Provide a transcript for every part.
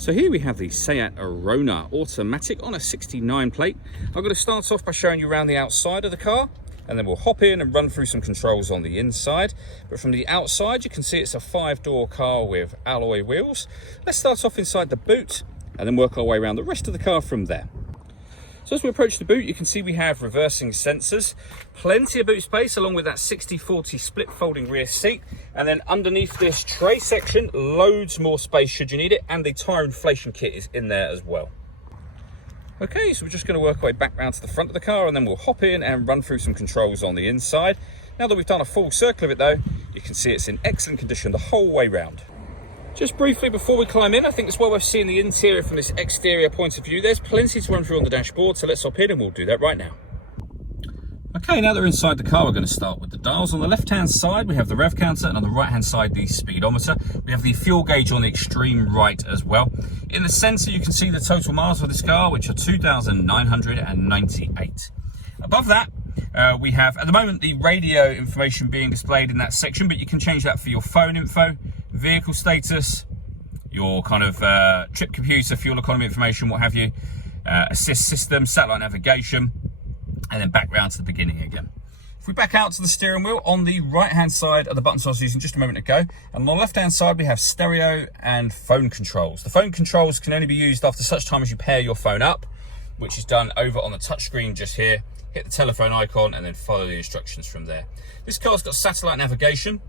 So here we have the Seat Arona automatic on a 69 plate. I'm going to start off by showing you around the outside of the car, and then we'll hop in and run through some controls on the inside. But from the outside, you can see it's a 5-door car with alloy wheels. Let's start off inside the boot and then work our way around the rest of the car from there. So as we approach the boot, you can see we have reversing sensors, plenty of boot space along with that 60/40 split folding rear seat. And then underneath this tray section, loads more space should you need it. And the tyre inflation kit is in there as well. Okay, so we're just going to work our way back round to the front of the car and then we'll hop in and run through some controls on the inside. Now that we've done a full circle of it though, you can see it's in excellent condition the whole way round. Just briefly before we climb in, I think it's well worth seeing the interior from this exterior point of view. There's plenty to run through on the dashboard, so let's hop in and we'll do that right now. Okay, now that we're inside the car, we're going to start with the dials. On the left-hand side, we have the rev counter, and on the right-hand side, the speedometer. We have the fuel gauge on the extreme right as well. In the centre, you can see the total miles of this car, which are 2,998. Above that, we have, at the moment, the radio information being displayed in that section, but you can change that for your phone info, vehicle status, your kind of trip computer, fuel economy information, what have you, assist system, satellite navigation, and then back round to the beginning again. If we back out to the steering wheel, on the right hand side are the buttons I was using just a moment ago, and on the left hand side we have stereo and phone controls. The phone controls can only be used after such time as you pair your phone up, which is done over on the touchscreen just here. Hit the telephone icon and then follow the instructions from there. This car's got satellite navigation.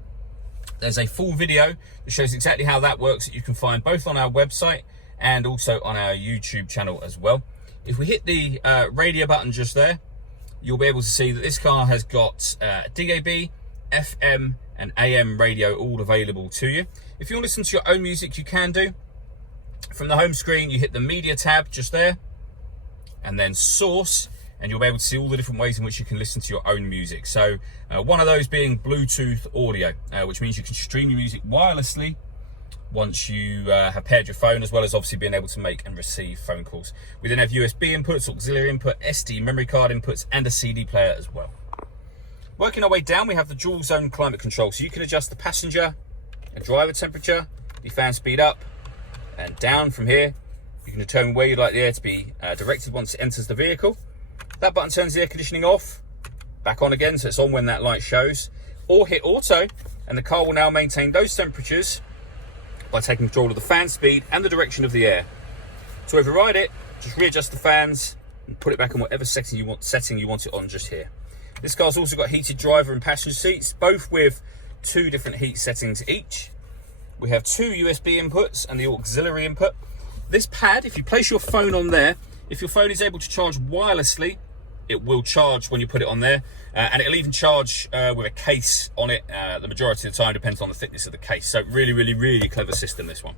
There's a full video that shows exactly how that works that you can find both on our website and also on our YouTube channel as well. If we hit the radio button just there, you'll be able to see that this car has got DAB, FM and AM radio all available to you. If you want to listen to your own music, you can do. From the home screen, you hit the media tab just there and then source, and you'll be able to see all the different ways in which you can listen to your own music. So one of those being Bluetooth audio, which means you can stream your music wirelessly once you have paired your phone, as well as obviously being able to make and receive phone calls. We then have USB inputs, auxiliary input, SD memory card inputs, and a CD player as well. Working our way down, we have the dual zone climate control. So you can adjust the passenger and driver temperature, the fan speed up and down from here. You can determine where you'd like the air to be directed once it enters the vehicle. That button turns the air conditioning off, back on again, so it's on when that light shows. Or hit auto, and the car will now maintain those temperatures by taking control of the fan speed and the direction of the air. To override it, just readjust the fans and put it back on whatever setting you want it on just here. This car's also got heated driver and passenger seats, both with 2 different heat settings each. We have 2 USB inputs and the auxiliary input. This pad, if you place your phone on there, if your phone is able to charge wirelessly, it will charge when you put it on there, and it'll even charge with a case on it. The majority of the time depends on the thickness of the case. So really, really, really clever system, this one.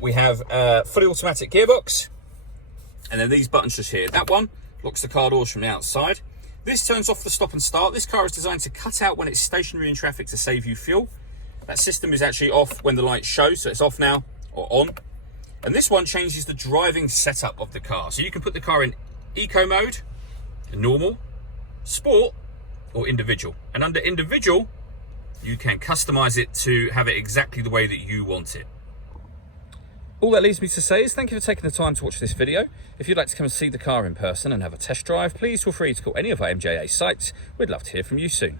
We have fully automatic gearbox, and then these buttons just here. That one locks the car doors from the outside. This turns off the stop and start. This car is designed to cut out when it's stationary in traffic to save you fuel. That system is actually off when the light shows, so it's off now or on. And this one changes the driving setup of the car. So you can put the car in eco mode, normal, sport, or individual. And under individual, you can customize it to have it exactly the way that you want it. All that leaves me to say is thank you for taking the time to watch this video. If you'd like to come and see the car in person and have a test drive, please feel free to call any of our MJA sites. We'd love to hear from you soon.